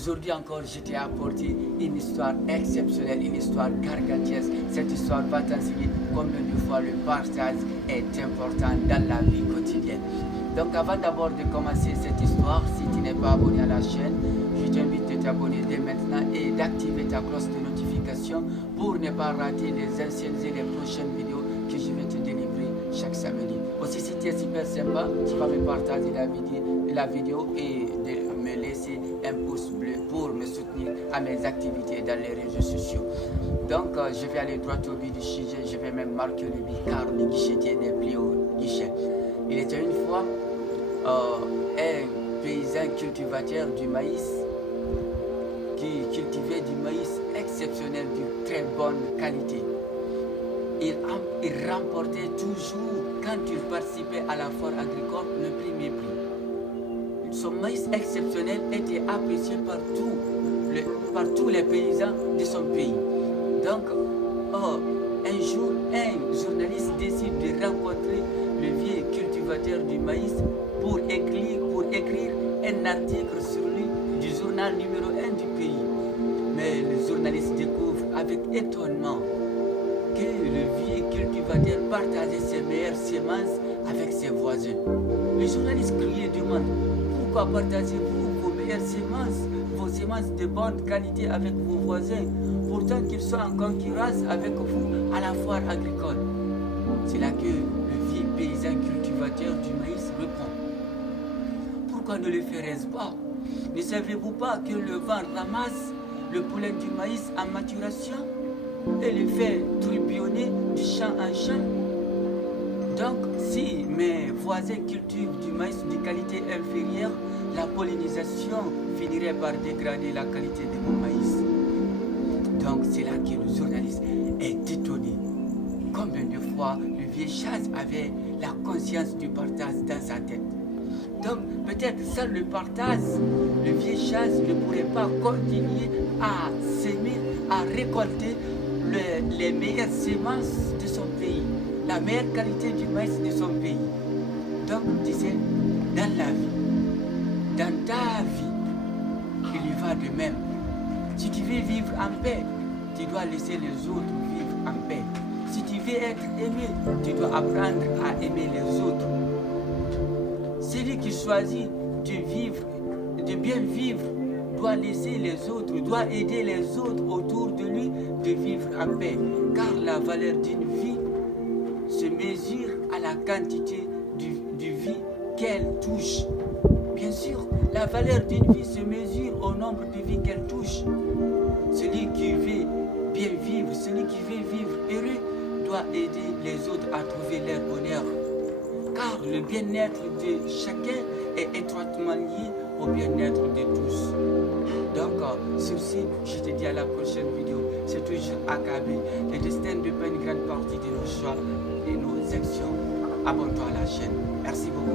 Aujourd'hui encore, je t'ai apporté une histoire exceptionnelle, une histoire gargantuesque. Cette histoire va t'enseigner combien de fois le partage est important dans la vie quotidienne. Donc avant d'abord de commencer cette histoire, si tu n'es pas abonné à la chaîne, je t'invite de t'abonner dès maintenant et d'activer ta cloche de notification pour ne pas rater les anciennes et les prochaines vidéos que je vais te délivrer chaque samedi. Aussi, si tu es super sympa, tu vas me partager la vidéo et de me laisser un pouce bleu pour me soutenir à mes activités dans les réseaux sociaux. Donc, je vais aller droit au but du sujet, je vais même marquer le but car le guichetier n'est plus au guichet. Il était une fois un paysan cultivateur du maïs qui cultivait du maïs exceptionnel de très bonne qualité. Il remportait toujours, quand il participait à la foire agricole, le premier prix. Son maïs exceptionnel était apprécié par tous les paysans de son pays. Donc, un jour, un journaliste décide de rencontrer le vieux cultivateur du maïs pour écrire un article sur lui du journal numéro 1 du pays. Mais le journaliste découvre avec étonnement que le vieux cultivateur partageait ses meilleures semences avec ses voisins. Le journaliste criait et demande: pourquoi partagez-vous vos meilleures semences, vos semences de bonne qualité avec vos voisins, pourtant qu'ils sont en concurrence avec vous à la foire agricole? C'est là que le vieux paysan cultivateur du maïs répond: pourquoi ne le ferais-je pas? Ne savez-vous pas que le vent ramasse le pollen du maïs en maturation et le fait tourbillonner du champ en champ? Donc, si mes voisins cultivent du maïs de qualité inférieure, la pollinisation finirait par dégrader la qualité de mon maïs. Donc, c'est là que le journaliste est étonné. Combien de fois le vieux chasse avait la conscience du partage dans sa tête? Donc, peut-être sans le partage, le vieux chasse ne pourrait pas continuer à s'aimer, à récolter les meilleures semences de son pays, la meilleure qualité du maïs de son pays. Donc, tu sais, dans la vie, dans ta vie, il y va de même. Si tu veux vivre en paix, tu dois laisser les autres vivre en paix. Si tu veux être aimé, tu dois apprendre à aimer les autres. Celui qui choisit de bien vivre, doit laisser les autres, doit aider les autres autour de lui de vivre en paix. Car la valeur d'une vie se mesure à la quantité de vie qu'elle touche. Bien sûr, la valeur d'une vie se mesure au nombre de vies qu'elle touche. Celui qui veut bien vivre, celui qui veut vivre heureux, doit aider les autres à trouver leur bonheur. Car le bien-être de chacun est étroitement lié au bien-être de tous. Donc, sur ce, je te dis à la prochaine vidéo. C'est toujours AKB. Le destin dépend une grande partie de nos choix et nos actions. Abonne-toi à la chaîne. Merci beaucoup.